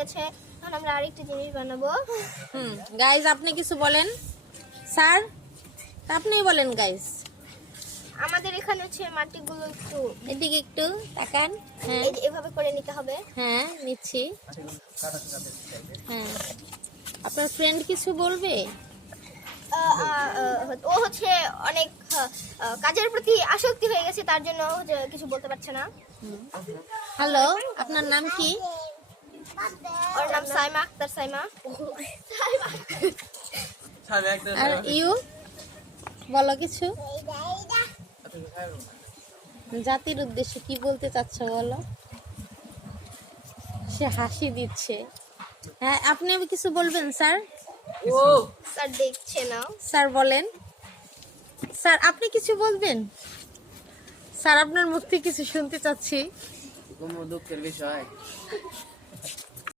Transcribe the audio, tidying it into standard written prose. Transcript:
গেছে, এখন আমরা আরেকটা জিনিস বানাবো। গাইজ আপনি কিছু বলেন স্যার, আপনিই বলেন গাইজ। আমাদের এখানে হচ্ছে মাটিগুলো একটু এদিকে একটু তাকান। হ্যাঁ এই যে এভাবে করে নিতে হবে। হ্যাঁ নিচ্ছি। হ্যাঁ আপনার ফ্রেন্ড কিছু বলবে? ও হচ্ছে অনেক কাজের প্রতি আসক্তি হয়ে গেছে, তার জন্য হচ্ছে কিছু বলতে পারছে না। হ্যালো, আপনার নাম কি? ওর নাম সাইমা আক্তার। সাইমা। আর ইউ বলো কিছু, জাতির উদ্দেশ্যে কি বলতে চাচ্ছ বলো। সে হাসি দিচ্ছে। হ্যাঁ আপনি কিছু বলবেন স্যার? স্যার দেখছে না। স্যার বলেন। স্যার আপনি কিছু বলবেন? স্যার আপনার মুখ থেকে কিছু শুনতে চাচ্ছি। কোনো দুঃখের বিষয়